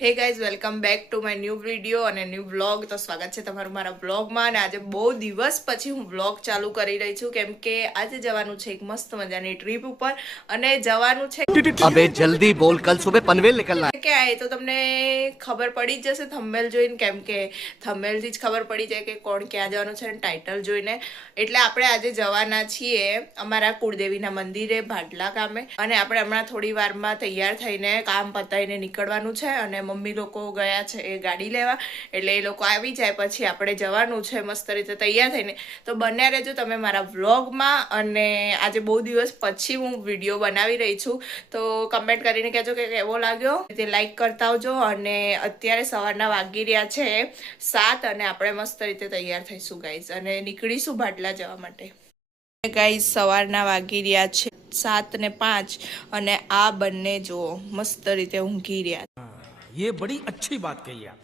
Hey guys welcome back to my new video અને new vlog. તો સ્વાગત છે તમારું મારા વ્લોગમાં. અને આજે બહુ દિવસ પછી હું વ્લોગ ચાલુ કરી રહી છું કેમ કે આજે જવાનું છે એક મસ્ત મજાની ટ્રીપ ઉપર અને જવાનું છે अबे जल्दी बोल कल सुबह पनवेल निकलना है। કે આ તો તમને ખબર પડી જ જશે થંબનેલ જોઈને, કેમ કે થંબનેલથી જ ખબર પડી જાય કે કોણ ક્યાં જવાનું છે અને ટાઇટલ જોઈને. એટલે આપણે આજે જવાના છીએ અમારા કુળદેવીના મંદિરે ભાડલા ગામે અને આપણે હમણાં થોડી વારમાં તૈયાર થઈને કામ પતાવીને નીકળવાનું છે અને મમ્મી લોકો ગયા છે એ ગાડી લેવા, એટલે એ લોકો આવી જાય પછી આપણે જવાનું છે મસ્ત રીતે તૈયાર થઈને. તો બન્યા રહેજો તમે મારા વ્લોગમાં. અને આજે બહુ દિવસ પછી હું વિડીયો બનાવી રહી છું, તો કમેન્ટ કરીને કહેજો કે કેવો લાગ્યો, તે લાઈક કરતા આવજો. અને અત્યારે સવારના વાગી રહ્યા છે 7 અને આપણે મસ્ત રીતે તૈયાર થઈશું ગાઈઝ અને નીકળીશું ભાડલા જવા માટે. ગાઈઝ સવારના વાગી રહ્યા છે 7:05 અને આ બંને જો મસ્ત રીતે ઊંઘી રહ્યા. ये बड़ी अच्छी बात कही आप।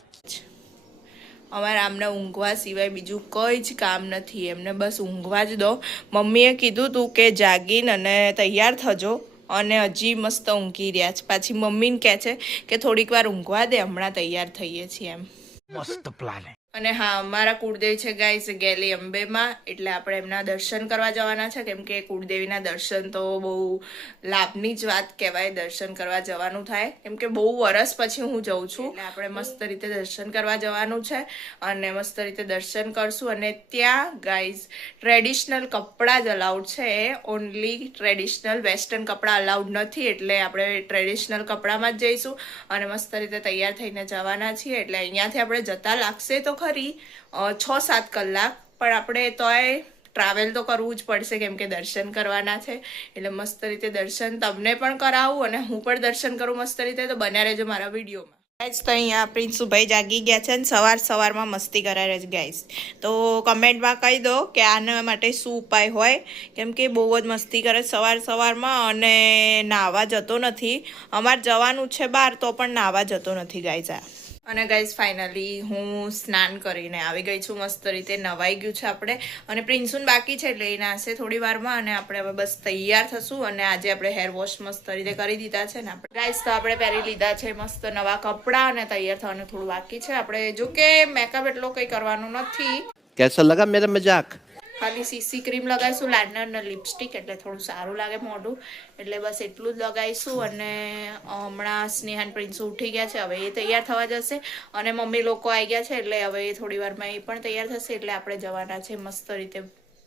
અમારા આમને ઊંઘવા સિવાય બીજું કંઈ જ કામ નથી, એમને બસ ઊંઘવા જ દો. મમ્મીએ કીધું તું કે જાગીને અને તૈયાર થજો અને હજી મસ્ત ઊંઘી રહ્યા છે. પાછી મમ્મીને કહે છે કે થોડીક વાર ઊંઘવા દે, હમણાં તૈયાર થઈએ છીએ એમ. मस्त प्लान है। અને હા, અમારા કુળદેવી છે ગાઈસ ગેલી અંબેમાં, એટલે આપણે એમના દર્શન કરવા જવાના છે કેમ કે કુળદેવીના દર્શન તો બહુ લાભની જ વાત કહેવાય. દર્શન કરવા જવાનું થાય કેમ કે બહુ વરસ પછી હું જઉં છું, એટલે આપણે મસ્ત રીતે દર્શન કરવા જવાનું છે અને મસ્ત રીતે દર્શન કરશું. અને ત્યાં ગાઈસ ટ્રેડિશનલ કપડાં જ અલાઉડ છે, ઓનલી ટ્રેડિશનલ, વેસ્ટર્ન કપડાં અલાઉડ નથી. એટલે આપણે ટ્રેડિશનલ કપડામાં જ જઈશું અને મસ્ત રીતે તૈયાર થઈને જવાના છીએ. એટલે અહીંયાથી આપણે જતા લાગશે તો ખરી 6-7 કલાક, પણ આપણે તોય ટ્રાવેલ તો કરવું જ પડશે કેમ કે દર્શન કરવાના છે. એટલે મસ્ત રીતે દર્શન તમને પણ કરાવું અને હું પણ દર્શન કરું મસ્ત રીતે. તો બન્યા રહેજો મારા વિડીયોમાં. ગાઈસ તો અહીંયા પ્રિન્સુભાઈ જાગી ગયા છે અને સવારમાં મસ્તી કરાવે છે ગાઈસ. તો કમેન્ટમાં કહી દો કે આના માટે શું ઉપાય હોય, કેમ કે બહુ જ મસ્તી કરે સવારમાં અને નાહવા જતો નથી. અમારે જવાનું છે બહાર તો પણ નાહવા જતો નથી ગાઈસ આ. અને ગાઈઝ ફાઇનલી હું સ્નાન કરીને આવી ગઈ છું, મસ્ત રીતે નવાઈ ગયું છે આપણે. અને પ્રિન્સુન બાકી છે એટલે એ નાશે થોડી વારમાં અને આપણે હવે બસ તૈયાર થશું. અને આજે આપણે હેર વોશ મસ્ત રીતે કરી દીધા છે ને આપણે ગાઈઝ. તો આપણે પહેરી લીધા છે મસ્ત નવા કપડાં અને તૈયાર થવાનું થોડું બાકી છે. આપણે જો કે મેકઅપ એટલો કંઈ કરવાનું નથી. कैसा लगा मेरा मजाक? ખાલી સીસી ક્રીમ લગાવીશું, લાઇનર ને લિપસ્ટિક, એટલે થોડું સારું લાગે મોઢું, એટલે બસ એટલું જ લગાવીશું. અને હમણાં સ્નેહાન પ્રિન્સુ ઉઠી ગયા છે, હવે એ તૈયાર થવા જશે અને મમ્મી લોકો આવી ગયા છે એટલે હવે થોડી વારમાં એ પણ તૈયાર થશે. એટલે આપણે જવાના છે મસ્ત રીતે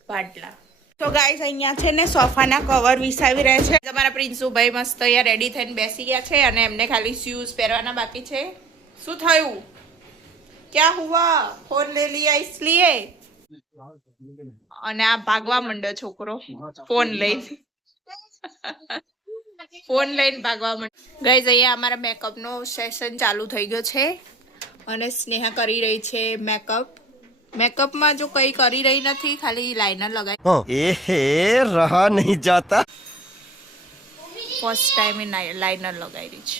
ભાડલા. તો ગાઈસ અહીંયા છે ને સોફાના કવર વિસાવી રહ્યા છે. તમારા પ્રિન્સુભાઈ મસ્ત અહીંયા રેડી થઈને બેસી ગયા છે અને એમને ખાલી શૂઝ પહેરવાના બાકી છે. શું થયું? ક્યાં હુઆ? ફોન લે લિયા इसलिए. અને આ ભાગવા માંડ્યો છોકરો ફોન લઈને. ફોન લઈને ભાગવા માંડ્યો. ગાઈઝ અહીંયા અમારા મેકઅપ નો સેશન ચાલુ થઈ ગયો છે અને સ્નેહા કરી રહી છે મેકઅપ. મેકઅપમાં જો કઈ કરી રહી નથી, ખાલી લાઇનર લગાવી. एहे रहा नहीं जाता। ફર્સ્ટ ટાઈમ એ લાઇનર લગાવી રહી છે.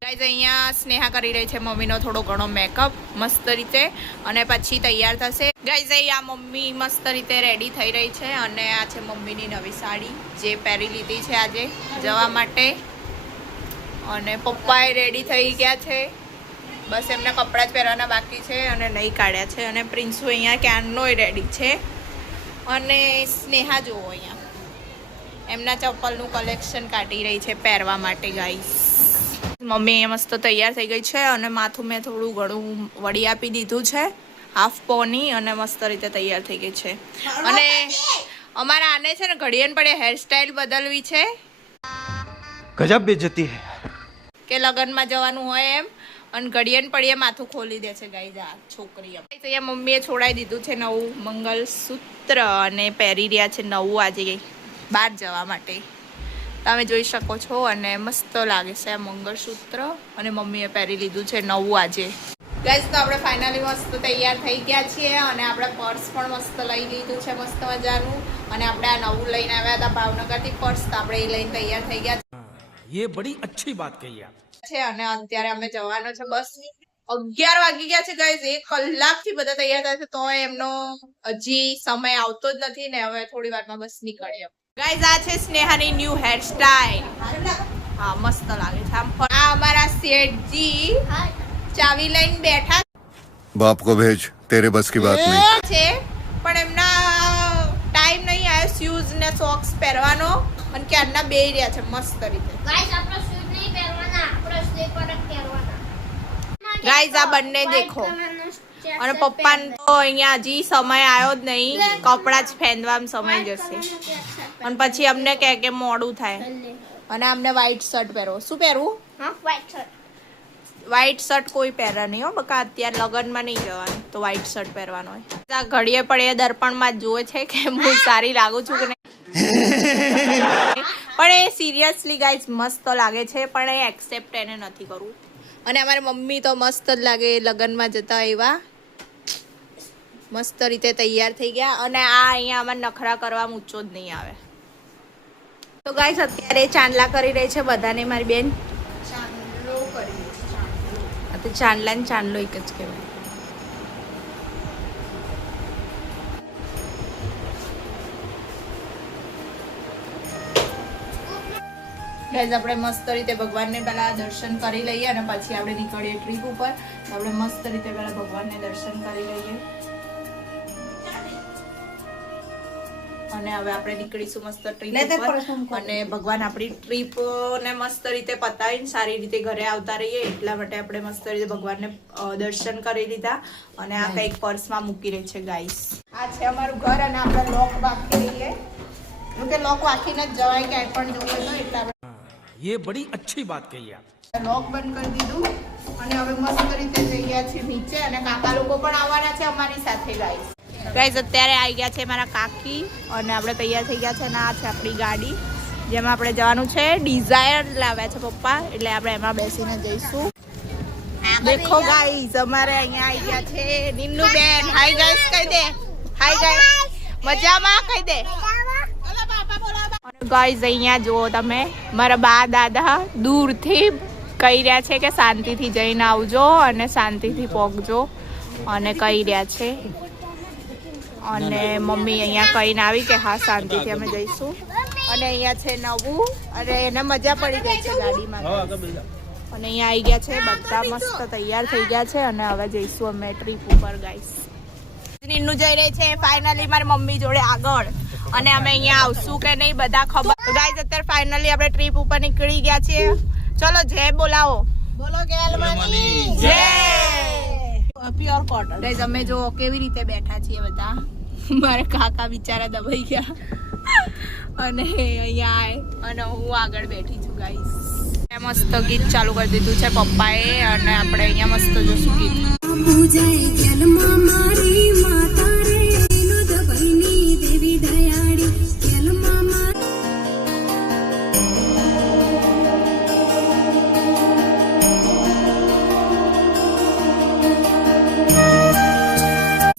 ગાઈઝ અહીંયા સ્નેહા કરી રહી છે મમ્મીનો થોડો ઘણો મેકઅપ મસ્ત રીતે અને પછી તૈયાર થશે. ગાઈઝ અહીંયા મમ્મી મસ્ત રીતે રેડી થઈ રહી છે અને આ છે મમ્મીની નવી સાડી જે પહેરી લીધી છે આજે જવા માટે. અને પપ્પાએ રેડી થઈ ગયા છે, બસ એમને કપડાં જ પહેરવાના બાકી છે અને નહીં કાઢ્યા છે. અને પ્રિન્સુ અહીંયા ક્યારનોય રેડી છે. અને સ્નેહા જુઓ અહીંયા એમના ચપ્પલનું કલેક્શન કાઢી રહી છે પહેરવા માટે ગાઈઝ. મમ્મી અહીંયા મસ્ત તૈયાર થઈ ગઈ છે અને માથું મેં થોડું ઘણું વળી આપી દીધું છે, હાફ પોની, અને મસ્ત રીતે તૈયાર થઈ ગઈ છે. અને અમારા આને છે ને ઘડિયાળ પડે હેરસ્ટાઈલ બદલવી છે, गजब बेइज्जती है। કે લગ્નમાં જવાનું હોય એમ, અને ઘડિયાળ પડીએ માથું ખોલી દે છે ગાઈઝ આ છોકરી. અહીંયા મમ્મીએ છોડાઈ દીધું છે નવું મંગલસૂત્ર અને પહેરી રહ્યા છે નવું આજે બહાર જવા માટે. તમે જોઈ શકો છો અને મસ્ત લાગે છે આ મંગળસૂત્ર અને મમ્મીએ પહેરી લીધું છે નવું આજે. ગાઈઝ તો આપણે ફાઇનલી મસ્ત તૈયાર થઈ ગયા છીએ અને આપણે પર્સ પણ મસ્ત લઈ લીધું છે મસ્ત મજાનું. અને આપણે આ નવું લઈને આવ્યા હતા ભાવનગરથી પર્સ, તો આપણે એ લઈને તૈયાર થઈ ગયા ये बड़ी अच्छी बात कही आप। છે. અને અત્યારે અમે જવાનો છે બસ 11 વાગી ગયા છે ગાઈઝ. 1 કલાકથી બધા તૈયાર થાય છે તો એમનો હજી સમય આવતો જ નથી ને હવે થોડી વારમાં બસ નીકળીએ. ગાઈઝ આ છે સ્નેહાની ન્યૂ હેરસ્ટાઈલ. હા મસ્ત લાગે છે આમ આ અમારા શેઠજી ચાવી લઈને બેઠા बाप को भेज तेरे बस की बात नहीं છે પણ એમના ટાઈમ નહીં આવ્યો શૂઝ ને સોક્સ પહેરવાનો અને ક્યારના બેહી રહ્યા છે મસ્ત રીતે ગાઈસ આપણો શૂઝ નહીં પહેરવાના આપણો સ્લીપર જ પહેરવાના ગાઈસ આ બંને દેખો અને પપ્પાને તો અહીંયા હજી સમય આવ્યો જ નહીં કપડાં જ ફેંદવામાં સમય જશે અને પછી અમને કહે કે મોડું થાય અને અમને વ્હાઈટ શર્ટ પહેરવો શું પહેરવું હા વ્હાઈટ શર્ટ વ્હાઈટ શર્ટ કોઈ પહેરે નહીં હો બકા અત્યારે લગ્નમાં નહીં જવાનું તો વ્હાઈટ શર્ટ પહેરવાનો હોય આ ઘડીએ પડે દર્પણમાં જ જુએ છે કે હું સારી લાગુ છું કે નહીં પણ એ સિરિયસલી ગાઈસ મસ્ત લાગે છે પણ એ એક્સેપ્ટ એને નથી કરવું અને અમારી મમ્મી તો મસ્ત જ લાગે લગ્નમાં જતા એવા મસ્ત રીતે તૈયાર થઈ ગયા અને આ અહીંયા અમારે નખરા કરવા ઊંચો જ નહીં આવે તો ગાઈસ અત્યારે ચાંદલા કરી રહી છે બધાને મારી બેન ચાંદલો કરી તો ચાંદલા ને ચાંદલો એક જ કહેવાય ગાઈસ આપણે મસ્ત રીતે ભગવાનને પહેલા દર્શન કરી લઈએ અને પછી આપણે નીકળીએ ટ્રીપ ઉપર આપણે મસ્ત રીતે પહેલા ભગવાનને દર્શન કરી લઈએ અને હવે આપણે નીકળીશું મસ્ત ટ્રીપ ઉપર અને ભગવાન આપણી ટ્રીપ ને મસ્ત રીતે પતાવીને સારી રીતે ઘરે આવતા રહીએ એટલા માટે આપણે મસ્ત રીતે ભગવાનને દર્શન કરી લીધા અને આ કંઈક પર્સમાં મૂકી રહી છે ગાઈસ આ છે અમારું ઘર અને આપણે લોક બાકી રહીએ કે લોક વાંકીને જ જવાય ક્યાંય પણ જવું હોય તો એટલા ये बड़ी अच्छी बात कही आप લોક બંધ કરી દીધું અને હવે મસ્ત રીતે જઈ ગયા છે નીચે અને કાકા લોકો પણ આવવાના છે અમારી સાથે ગાઈસ અત્યારે આવી ગયા છે મારા કાકી અને આપણે તૈયાર થઈ ગયા છે અને આ છે આપણી ગાડી જેમાં આપણે જવાનું છે ડિઝાયર લાવ્યા છે પપ્પા એટલે આપણે એમાં બેસીને જઈશું દેખો ગાઈસ અમારે અહીંયા આવી ગયા છે નિન્નુ બેન હાય ગાઈસ કહી દે હાય ગાઈસ મજામાં કહી દે ગાઈસ અહીંયા જુઓ તમે મારા બા દાદા દૂરથી કહી રહ્યા છે કે શાંતિથી જઈને આવજો અને શાંતિથી પહોંચજો અને કહી રહ્યા છે અને મમ્મી અહીંયા કહીને આવી કે હા શાંતિથી અમે જઈશું અને અહીંયા છે નવું અને એને મજા પડી ગઈ છે ગાડીમાં અને અહીંયા આવી ગયા છે બધા મસ્ત તૈયાર થઈ ગયા છે અને હવે જઈશું અમે ટ્રીપ ઉપર ગાઈસ નિન્નુ જઈ રહી છે ફાઇનલી મારી મમ્મી જોડે આગળ અને અમે અહીંયા આવશું કે નહીં બધા ખબર ગાઈસ અત્યારે ફાઇનલી આપણે ટ્રીપ ઉપર નીકળી ગયા છીએ ચલો જય બોલાવો બોલો ગેલમાની જય પ્યોર કોટન ગાઈસ અમે જો કેવી રીતે બેઠા છીએ બધા મારા કાકા બિચારા દબાઈ ગયા અને અહીંયા આય અને હું આગળ બેઠી છું ગાઈસ મસ્ત ગીત ચાલુ કરી દીધું છે પપ્પાએ અને આપણે અહીંયા મસ્ત જોશું ગીત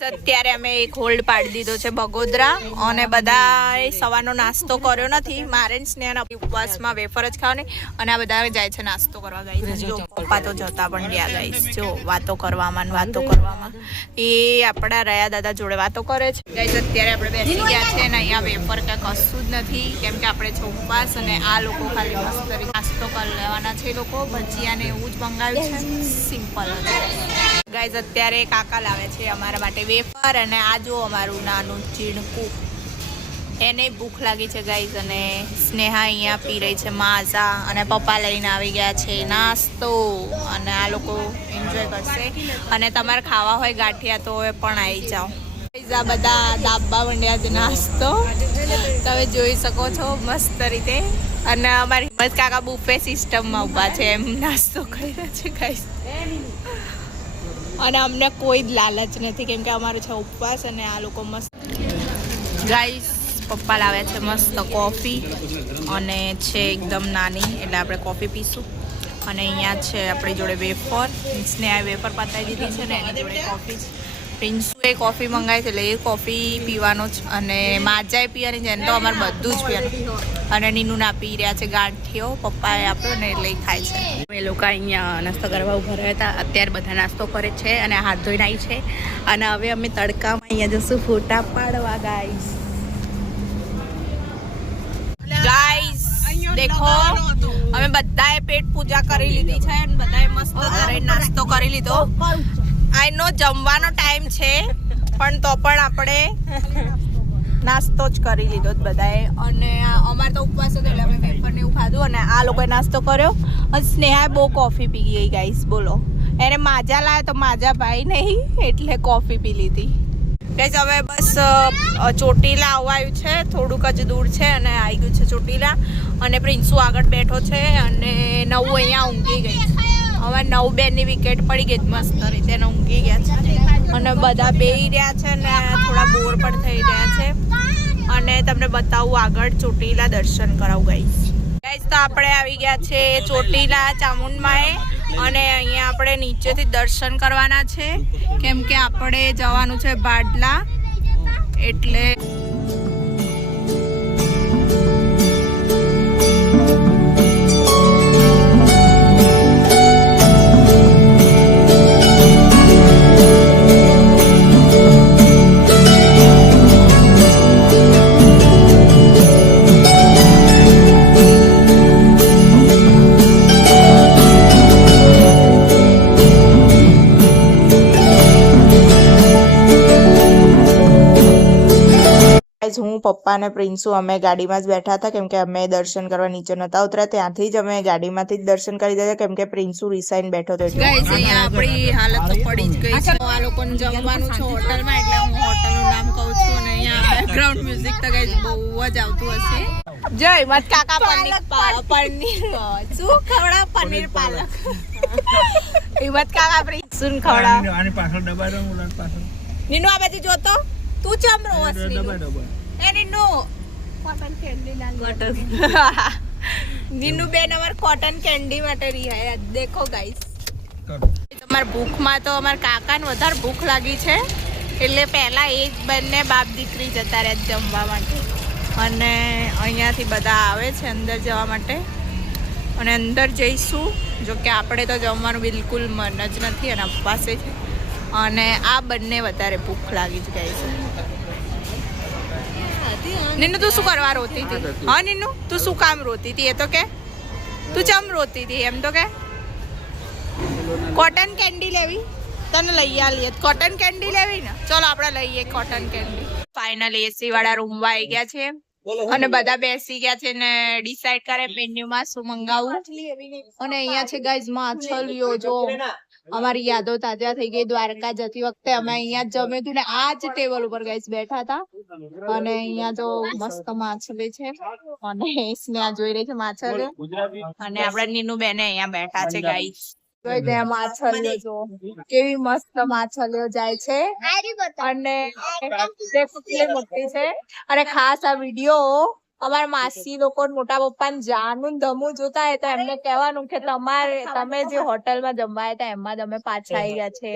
અત્યારે અમે એક હોલ્ડ પાડી દીધો છે બગોદરા અને બધા સવારનો નાસ્તો કર્યો નથી મારે સ્નેહ ઉપવાસમાં વેફર જ ખાવાની અને આ બધા જાય છે નાસ્તો કરવા ગાઈસ જો પપ્પા તો જતા પણ ગયા ગાઈસ જો વાતો કરવામાં એ આપણા રયા દાદા જોડે વાતો કરે છે ગાઈસ અત્યારે આપણે બેસી ગયા છે અને અહીંયા વેફર કે કશું જ નથી કેમ કે આપણે છે ઉપવાસ અને આ લોકો ખાલી મસ્ત નાસ્તો કરી લેવાના છે લોકો ભજીયા ને એવું જ મંગાવ્યું છે સિમ્પલ ગાઈઝ અત્યારે કાકા લાવે છે અમારા માટે વેફર અને આ જો અમારું નાનું ચીણકું એને ભૂખ લાગી છે ગાઈઝ અને સ્નેહા અહીંયા પી રહી છે માઝા અને પપ્પા લઈને આવી ગયા છે નાસ્તો અને આ લોકો એન્જોય કરશે અને તમારે ખાવા હોય ગાંઠિયા તો એ પણ આવી જાઓ આ બધા દાબા વંડ્યા છે નાસ્તો તમે જોઈ શકો છો મસ્ત રીતે અને અમારી હિંમત કાકા બુફે સિસ્ટમમાં ઊભા છે એમ નાસ્તો કરી રહ્યા છે ગાઈઝ અને અમને કોઈ જ લાલચ નથી કેમ કે અમારો છે ઉપવાસ અને આ લોકો મસ્ત ગાઈસ પપ્પા લાવ્યા છે મસ્ત કોફી અને છે એકદમ નાની એટલે આપણે કોફી પીશું અને અહીંયા છે આપણી જોડે વેફર સ્નેહા વેફર પતાવી દીધી છે ને એની જોડે કોફી છે પ્રિન્સુએ કોફી મંગાવી છે એટલે એ કોફી પીવાનો જ અને માજાએ પીવાની છે એને તો અમારે બધું જ પીવાનું અને નીનુના પી રહ્યા છે ગાંઠીઓ પપ્પાએ આપ્યો ને એટલે ખાય છે એ લોકો અહીંયા નાસ્તો કરવા ઉભા રહ્યા હતા અત્યારે બધા નાસ્તો કરે છે અને હાથ ધોઈને આવી છે અને હવે અમે તડકામાં અહીંયા જશું ફોટા પાડવા ગાઈસ દેખો અમે બધાએ પેટ પૂજા કરી લીધી છે અને બધાએ મસ્ત ઘરે નાસ્તો કરી લીધો. આઈ નો જમવાનો ટાઈમ છે પણ તો પણ આપણે નાસ્તો જ કરી લીધો બધાએ. અને અમારે તો ઉપવાસ હતો એટલે અમે વેફર ને એવું ખાધું અને આ લોકોએ નાસ્તો કર્યો. અને સ્નેહાએ બહુ કોફી પી ગઈ ગાઈસ. બોલો, એને માજા લાવ્યા તો માજા ભાઈ નહીં એટલે કોફી પી લીધી. ગાઈસ હવે બસ ચોટીલા આવવાયું છે, થોડુંક જ દૂર છે અને આવી ગયું છે ચોટીલા. અને પ્રિન્સુ આગળ બેઠો છે અને નવું અહીંયા ઊંઘી ગઈ. હવે 9 ની વિકેટ પડી ગઈ મસ્ત રીતે એને ઊંઘી ગયા છે. અને બધા બેહી રહ્યા છે ને થોડા બોર પણ થઈ રહ્યા છે. અને તમને બતાવું આગળ ચોટીલા દર્શન કરાવું ગાઈસ. ગાઈસ તો આપણે આવી ગયા છે ચોટીલા ચામુંડમાએ અને અહીંયા આપણે નીચેથી દર્શન કરવાના છે કેમ કે આપણે જવાનું છે બાડલા એટલે હું પપ્પા અને પ્રિન્સુ અમે ગાડીમાં જ બેઠા હતા કેમ કે અમે દર્શન કરવા નીચે નતા ઉતર્યા. ત્યાંથી જ અમે ગાડીમાંથી જ દર્શન કરી દીધા કેમ કે પ્રિન્સુ રિસાઈને બેઠો હતો. ગાઈસ અહીંયા આપણી હાલત તો પડી જ ગઈ છે. આ લોકોને જમવાનું છે હોટલમાં એટલે હું હોટલનું નામ કહું છું. અને અહીંયા બેકગ્રાઉન્ડ મ્યુઝિક તો ગાઈસ બહુ જ આવતું હશે. જય મત કાકા પનીર શું ખવડા પનીર પાલક હિંમત કાકા પ્રિન્સુ ખવડા આની પાછળ દબાઈ દો મુલાન પાછળ. નીનુ આ બાજુ જોતો તું ચમરો હસલી એ નીનુ કોટન કેન્ડી ના નીનુ બેન અમાર કોટન કેન્ડી માટે રિહાય દેખો ગાઈસ. તમાર ભૂખમાં તો અમાર કાકાને વધારે ભૂખ લાગી છે એટલે પહેલા એક બંને બાપ દીકરી જતા રહ્યા જમવા માટે. અને અહીંયાથી બધા આવે છે અંદર જવા માટે અને અંદર જઈશું. જો કે આપણે તો જમવાનું બિલકુલ મન જ નથી અને ઉપવાસે છે અને આ બંને વધારે ભૂખ લાગી જ ગઈ છે. નીનુ તું શું કરવા રોતી હતી? હા નીનુ તું શું કામ રોતી હતી? એ તો કે તું ચમ રોતી હતી એમ તો કે કોટન કેન્ડી લેવી તને લઈ આલીએ. કોટન કેન્ડી લેવી ને ચલો આપણે લઈએ કોટન કેન્ડી. ફાઇનલી એસી વાળા રૂમમાં આવી ગયા છે અને બધા બેસી ગયા છે ને ડિસાઈડ કરે મેન્યુમાં શું મંગાવું. અને અહીંયા છે ગાઈઝ માછલીઓ જો અમારી યાદો તાજા થઈ ગઈ. દ્વારકા જતી વખતે અમે અહીંયા જ જમ્યું હતું ને આ જ ટેબલ ઉપર ગાઈસ બેઠા હતા. અને અહીંયા જો મસ્ત માછલી છે અને સ્નેહા જોઈ રહી છે માછલીઓ. અને આપણા નીનુ બેને અહીંયા બેઠા છે ગાઈસ. જોઈ ત્યાં માછલીઓ જો કેવી મસ્ત માછલીઓ જાય છે અને કેટલી મોટી છે. અને ખાસ આ વિડીયો અમારા માસી લોકો મોટા પપ્પા ને જાનું ધમું જોતા હોય તો એમને કહેવાનું કે તમે જે હોટલમાં જમવા હતા એમાં જ અમે પાછા આવી ગયા છે.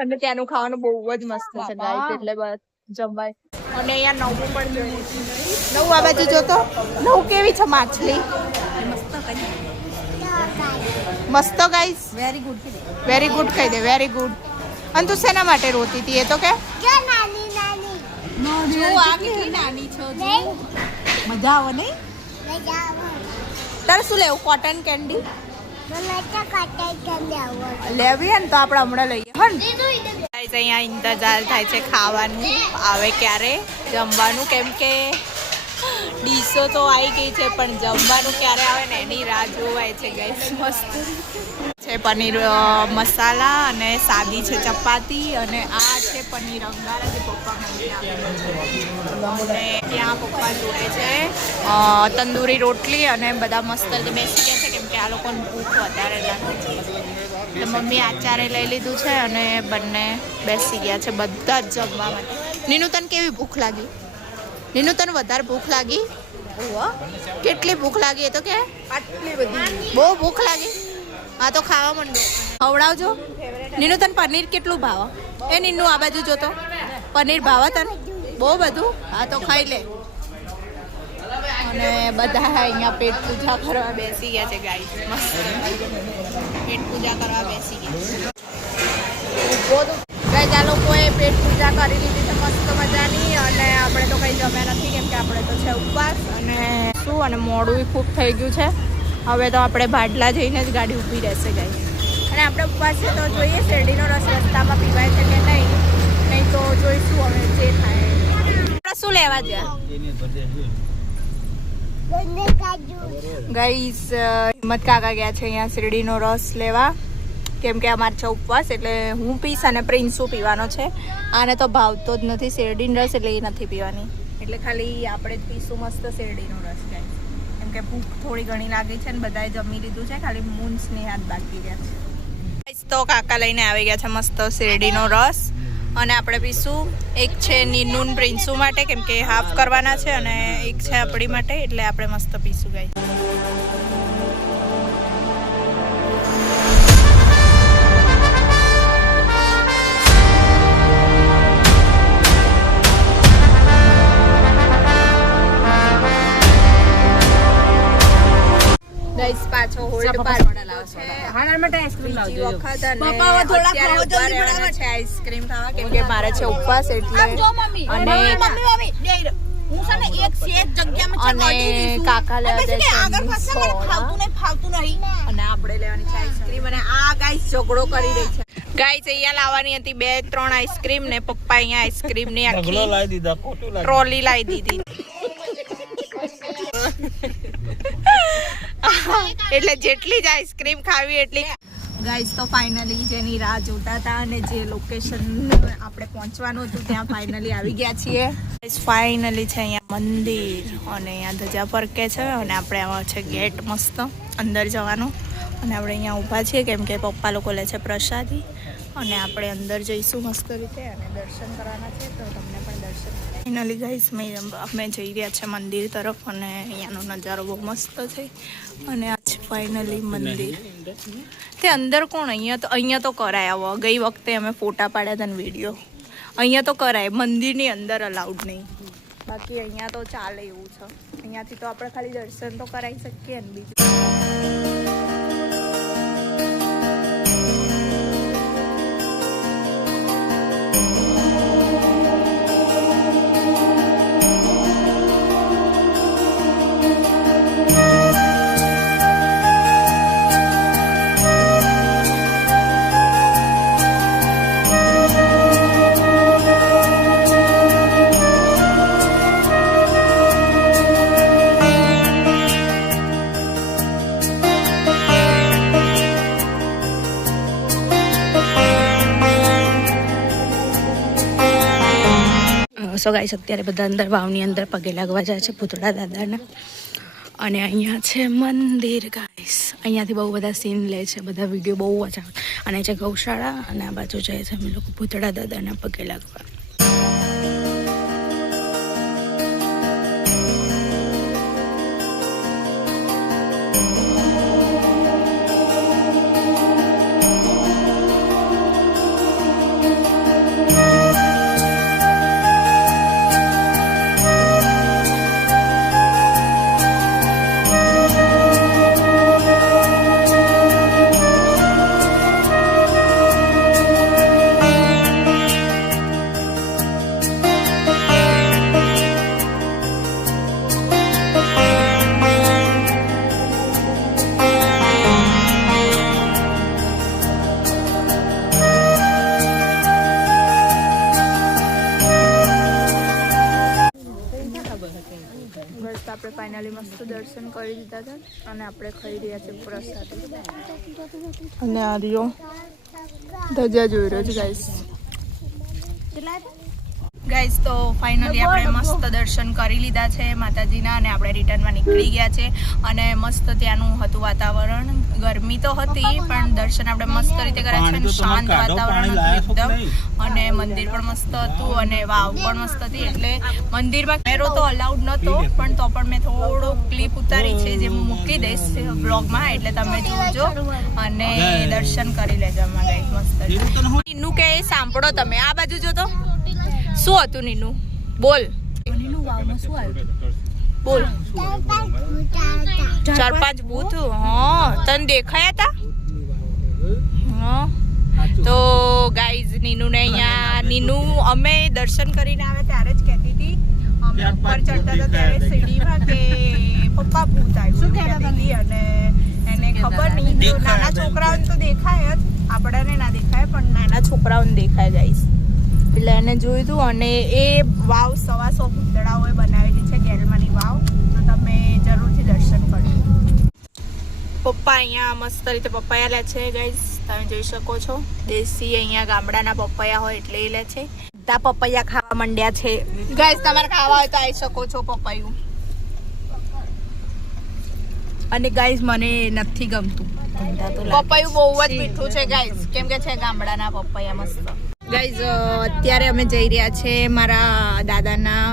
અને ત્યાંનું ખાવાનું બહુ જ મસ્ત છે ગાઈસ એટલે જમવાય. અને અહીંયા નવું પણ જોયું નવું આ બાજુ જોતો નવું કેવી છે માછલી મસ્ત ગાઈસ. વેરી ગુડ કહી દે વેરી ગુડ. અને તું શેના માટે રોતી હતી એ તો કે નાની છો મજા આવે નહીં? તારે શું લેવું? કોટન કેન્ડી લેવી ને તો આપણે હમણાં લઈએ. અહીંયા ઇંતજાર થાય છે ખાવાનું આવે ક્યારે જમવાનું કેમ કે ડીશો તો આવી ગઈ છે પણ જમવાનું ક્યારે આવે ને એની રાહ જોવાય છે ગાઈસ. મસ્ત છે પનીર મસાલા અને સાદી છે ચપાતી અને આ છે પનીર અંગારા જે પપ્પા અને ત્યાં પપ્પા જોડે છે તંદૂરી રોટલી અને બધા મસ્ત રીતે બેસી ગયા છે કેમ કે આ લોકોને ભૂખ વધારે લાગે છે. એટલે મમ્મી આચારે લઈ લીધું છે અને બંને બેસી ગયા છે બધા જ જમવા માટે. નીનુ તને કેવી ભૂખ લાગી? નીનુ તને વધારે ભૂખ લાગી? કેટલી ભૂખ લાગી એ તો કે આટલી બધી બહુ ભૂખ લાગી. હા તો ખાવા માંડો ખવડાવજો. નીનુ તને પનીર કેટલું ભાવે? એ નીનુ આ બાજુ જોતો પનીર ભાવે તને બહુ બધું? હા તો ખાઈ લે. અને બધા અહીંયા પેટ પૂજા કરવા બેસી ગયા છે ગાઈસ. મસ્ત પેટ પૂજા કરવા બેસી ગયા. ગાઈસ આ લોકોએ પેટ પૂજા કરી લીધી છે મસ્ત મજાની. અને આપણે તો કઈ જમ્યા નથી કેમ કે આપણે તો છે ઉપવાસ અને પહોંચશું અને મોડું ખૂબ થઈ ગયું છે. હવે તો આપણે ભાડલા જઈને જ ગાડી ઊભી રહેશે ગાઈ. અને આપણે ઉપવાસ છે તો જોઈએ શેરડીનો રસ રસ્તામાં પીવાય છે કે નહીં તો જોઈશું હવે જે થાય. આપણે શું લેવા ગયા ગાઈસ? હિંમત કાકા ગયા છે અહીંયા શેરડીનો રસ લેવા, કેમ કે અમારે છે ઉપવાસ એટલે હું પીશ અને પ્રિન્સુ પીવાનો છે. આને તો ભાવતો જ નથી શેરડીનો રસ એટલે એ નથી પીવાની, એટલે ખાલી આપણે જ પીશું મસ્ત શેરડીનો રસ ગાઈસ. કેમ કે ભૂખ થોડી ઘણી લાગી છે ને બધાએ જમી લીધું છે, ખાલી મૂન્સની હાથ બાકી ગયા છે. તો કાકા લઈને આવી ગયા છે મસ્ત શેરડીનો રસ અને આપણે પીશું. એક છે નીનુ ને પ્રિન્સુ માટે કેમ કે હાફ કરવાના છે અને એક છે આપણી માટે, એટલે આપણે મસ્ત પીશું ગાઈસ. ગાઈસ પાછો હોલ્ડ પર પડેલા છે. બીજી વખત અને અત્યારે ઉભા રહેવાના છે આઈસ્ક્રીમ ખાવા, કેમ કે મારે છે ઉપવાસ એટલે. અને કાકા લેવા જાય છે અને આપણે લેવાની છે આઈસ્ક્રીમ. અને આ ગાઈસ ઝઘડો કરી રહી છે. ગાઈસ અહીંયા લાવવાની હતી 2-3 આઈસ્ક્રીમ ને પપ્પા અહીંયા આઈસ્ક્રીમ ની આખી ટ્રોલી લાવી દીધી. એટલે જેટલી જ આઈસ્ક્રીમ ખાવી એટલી. ગાઈસ તો ફાઇનલી જેની રાહ જોતા હતા અને જે લોકેશન આપણે પહોંચવાનું હતું ત્યાં ફાઇનલી આવી ગયા છીએ. ફાઇનલી છે અહીંયા મંદિર અને અહીંયા ધજા ફરકે છે અને આપણે આવા છે ગેટ મસ્ત અંદર જવાનું. અને આપણે અહીંયા ઊભા છીએ કેમ કે પપ્પા લોકો લે છે પ્રસાદી અને આપણે અંદર જઈશું મસ્ત રીતે અને દર્શન કરવાના છે. તો તમને પણ દર્શન ફાઇનલી ગાઈસ અમે જઈ રહ્યા છે મંદિર તરફ અને અહીંયાનો નજારો બહુ મસ્ત છે. અને આ છે ફાઇનલી મંદિર. તે અંદર કોણ અહીંયા તો કરાય. આવો ગઈ વખતે અમે ફોટા પાડ્યા હતા ને વિડીયો. અહીંયા તો કરાય, મંદિરની અંદર અલાઉડ નહીં. બાકી અહીંયા તો ચાલે એવું છે. અહીંયાથી તો આપણે ખાલી દર્શન તો કરાવી શકીએ ને બીજું. સો ગાઈસ અત્યારે બધા અંદર વાવની અંદર પગે લાગવા જાય છે ભૂતળા દાદાના. અને અહીંયા છે મંદિર ગાઈસ. અહીંયાથી બહુ બધા સીન લે છે, બધા વિડીયો બહુ જ આવે. અને છે ગૌશાળા અને આ બાજુ જાય છે અમે લોકો ભૂતળા દાદાના પગે લાગવા. આપણે ફાઇનલી મસ્ત દર્શન કરી લીધા હતા અને આપણે ખાઈ રહ્યા છીએ પ્રસાદી. અને આ રહ્યો ધજા જોઈ રહ્યો છે ગાઈસ. તો ફાઇનલી આપણે મસ્ત દર્શન કરી લીધા છે માતાજીના અને આપણે રિટર્નમાં નીકળી ગયા છે. અને મસ્ત ત્યાંનું હતું વાતાવરણ. ગરમી તો હતી પણ દર્શન આપણે મસ્ત રીતે કર્યા છે અને શાંત વાતાવરણ હતું એકદમ. અને મંદિર પણ મસ્ત હતું અને વાવ પણ મસ્ત હતી. એટલે મંદિરમાં કેમેરો તો અલાઉડ નહોતો પણ તો પણ મેં થોડો ક્લિપ ઉતારી છે જે હું મૂકી દઈશ બ્લોગમાં, એટલે તમે જોજો અને દર્શન કરી લેજો. મસ્ત નીનુ કે સાંભળો તમે, આ બાજુ જો તો શું હતું નીનુ? બોલ નીનુ વાવમાં શું આવ્યું? બોલ. 4-5 ભૂત. હા તને દેખાયા હતા? તો ગાઈઝ નીનુને અહીંયા નીનુ અમે દર્શન કરીને આવે ત્યારે જ કહેતી હતી અમે ઉપર ચડતા હતા ત્યારે સીડીમાં કે પપ્પા ભૂત આવ્યું દીદી, અને એને ખબર નહીં, નાના છોકરાઓને તો દેખાય જ, આપણને ના દેખાય પણ નાના છોકરાઓને દેખાય જઈશ. એટલે એને જોયું હતું, અને એ વાવ 125 ભૂતળાઓએ બનાવેલી છે, ગેલમાની વાવ. તો તમે જરૂરથી દર્શન કરજો. પપ્પા અહીંયા મસ્ત રીતે પપૈયા લે છે ગાઈસ, તમે જોઈ શકો છો. દેશી અહીંયા ગામડાના પપૈયા હોય એટલે એ લે છે. બધા પપૈયા ખાવા માંડ્યા છે ગાઈસ. તમારે ખાવા હોય તો આવી શકો છો પપૈયું. અને ગાઈસ મને નથી ગમતું પપૈયું, બહુ જ મીઠું છે ગાઈસ, કેમ કે છે ગામડાના પપૈયા મસ્ત. ગાઈસ અત્યારે અમે જઈ રહ્યા છે મારા દાદાના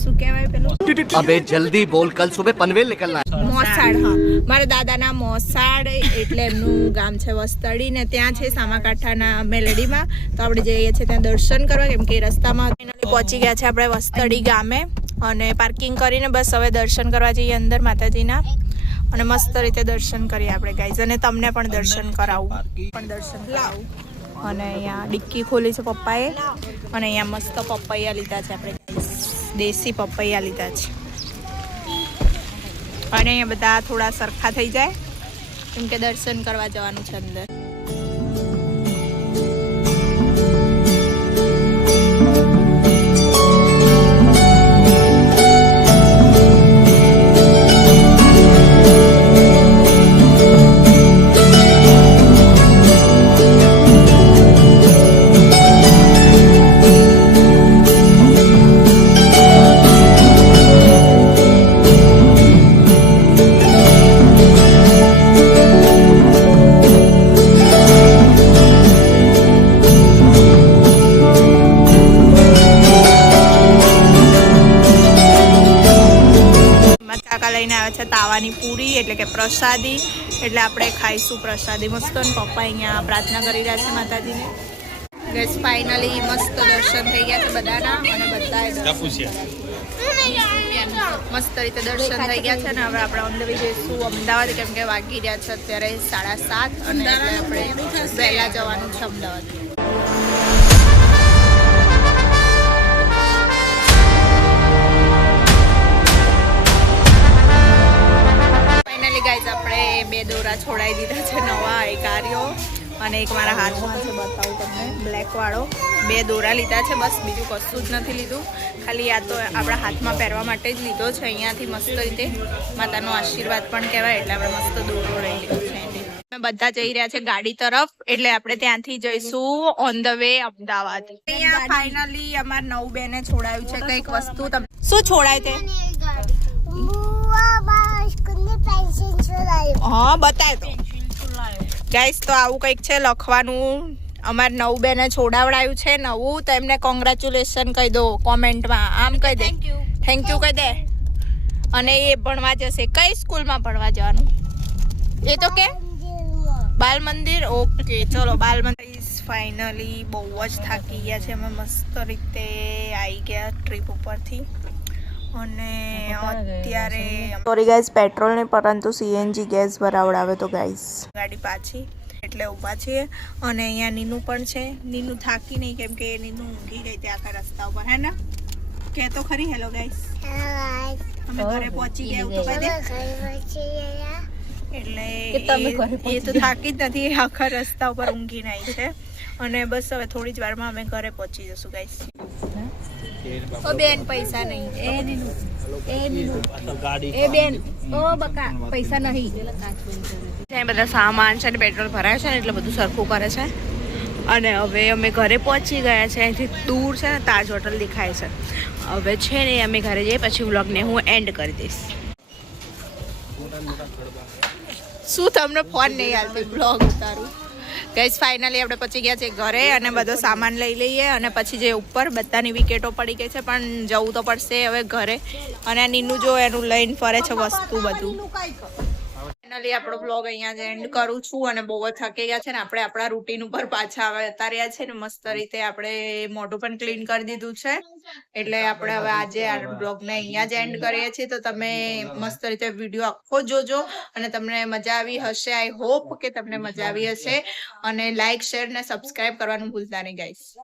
શું કહેવાય પેલું, अबे जल्दी बोल, कल सुबह पनवेल निकलना है. મોસાળ. હા, મારા દાદાના મોસાળ એટલે એમનું ગામ છે વસ્તડી, ને ત્યાં છે સામાકાંઠાના મેલડીમાં. તો આપણે જઈએ છીએ ત્યાં દર્શન કરવા, કેમ કે રસ્તામાં પહોંચી ગયા છે આપણે વસ્તડી ગામે, અને પાર્કિંગ કરીને બસ હવે દર્શન કરવા જઈએ અંદર માતાજીના, અને મસ્ત રીતે દર્શન કરીએ આપણે ગાઈઝ, અને તમને પણ દર્શન કરાવું, પણ દર્શન કરાવું. અને અહીંયા ડિક્કી ખોલી છે પપ્પાએ, અને અહીંયા મસ્ત પપૈયા લીધા છે આપણે ગાઈઝ, દેશી પપૈયા લીધા છે. અને અહીંયા બધા થોડા સરખા થઈ જાય, કેમ કે દર્શન કરવા જવાનું છે અંદર. લઈને આવે છે તાવાની પૂરી, એટલે કે પ્રસાદી. એટલે આપણે ખાઈશું પ્રસાદી મસ્ત. અને પપ્પા અહીંયા પ્રાર્થના કરી રહ્યા છે માતાજીને. ગેસ ફાઇનલી મસ્ત દર્શન થઈ ગયા છે બધાના, અને બધાએ મસ્ત રીતે દર્શન થઈ ગયા છે. ને હવે આપણે ઓન ધ વે જઈશું અમદાવાદ, કેમ કે વાગી રહ્યા છે અત્યારે 7:30, અને એટલે આપણે વહેલા જવાનું છે અમદાવાદ. ગાઈઝ આપણે 2 દોરા છોડાઈ દીધા છે નવા, એક આર્યો અને એક મારા હાથમાં છે, બતાવું તમને, બ્લેક વાળો. 2 દોરા લીધા છે બસ, બીજું કશું જ નથી લીધું, ખાલી આ તો આપણા હાથમાં પહેરવા માટે જ લીધો છે. અહીંયાથી મસ્ત રીતે માતાનો આશીર્વાદ પણ કહેવાય, એટલે આપણે મસ્ત દોરો લઈ લીધો છે. બધા જઈ રહ્યા છે ગાડી તરફ, એટલે આપણે ત્યાંથી જઈશું ઓન ધ વે અમદાવાદ. અહીંયા ફાઇનલી અમારા નવ બેને છોડાયું છે કંઈક વસ્તુ. તમે શું છોડાય તે? હા બતાય તો ગાઈસ. તો આવું કંઈક છે લખવાનું, અમારે નવ બેને છોડાવડાયું છે નવું, તો એમને કોંગ્રેચ્યુલેશન કહી દો કોમેન્ટમાં, આમ કહી દે, થેન્ક યુ કહી દે. અને એ ભણવા જશે, કઈ સ્કૂલમાં ભણવા જવાનું એ તો કે? બાલ મંદિર. ઓકે ચલો બાલ મંદિર. ફાઇનલી બહુ જ થાકી ગયા છે અમે, મસ્ત રીતે આવી ગયા ટ્રીપ ઉપરથી. અને અત્યારે સોરી ગાઈઝ પેટ્રોલ નહીં પરંતુ સીએનજી ગેસ ભરાવડાવે તો ગાઈઝ ગાડી પાછી, એટલે ઊભા છીએ. અને અહીંયા નીનુ પણ છે. નીનુ થાકી નહીં, કેમ કે નીનુ ઊંઘી ગઈ હતી આખા રસ્તા ઉપર, હે ને? કે તો ખરી હેલો ગાઈઝ, અમે ઘરે પહોંચી ગયા એવું તો કહી દે. એટલે એ તો થાકી જ નથી, આખા રસ્તા ઉપર ઊંઘીને આવી છે. અને બસ હવે થોડી જ વારમાં અમે ઘરે પહોંચી જશું ગાઈઝ. ઓ બેન પૈસા નહીં, એ બેન ઓ બકા પૈસા નહીં. બધા સામાન છે ને પેટ્રોલ ભરાય છે ને એટલે બધું સરખું કરે છે. અને હવે અમે ઘરે પહોંચી ગયા છે. અહીંથી દૂર છે ને તાજ હોટલ દેખાય છે. હવે છે ને અમે ઘરે જઈએ, પછી વ્લોગને હું એન્ડ કરી દઈશ. શું તમને ફોન નહીં આવતી બ્લોગ ઉતારું? ગાઈઝ ફાઇનલી આપણે પહોંચી ગયા છે ઘરે, અને બધો સામાન લઈ લઈએ, અને પછી જે ઉપર બધાની વિકેટો પડી ગઈ છે, પણ જવું તો પડશે હવે ઘરે. અને નીનુ જો એનું લઈને ફરે છે વસ્તુ બધું. ફાઇનલી આપણો બ્લોગ અહીંયા જ એન્ડ કરું છું, અને બહુ જ થાકી ગયા છે ને આપણે આપણા રૂટીન ઉપર પાછા આવતા રહ્યા છે ને મસ્ત રીતે આપણે મોઢું પણ ક્લીન કરી દીધું છે. એટલે આપણે હવે આજે આ બ્લોગને અહીંયા જ એન્ડ કરીએ છીએ. તો તમે મસ્ત રીતે વિડીયો આખો જોજો, અને તમને મજા આવી હશે. આઈ હોપ કે તમને મજા આવી હશે. અને લાઈક શેર ને સબસ્ક્રાઇબ કરવાનું ભૂલતા નહીં ગાઈસ.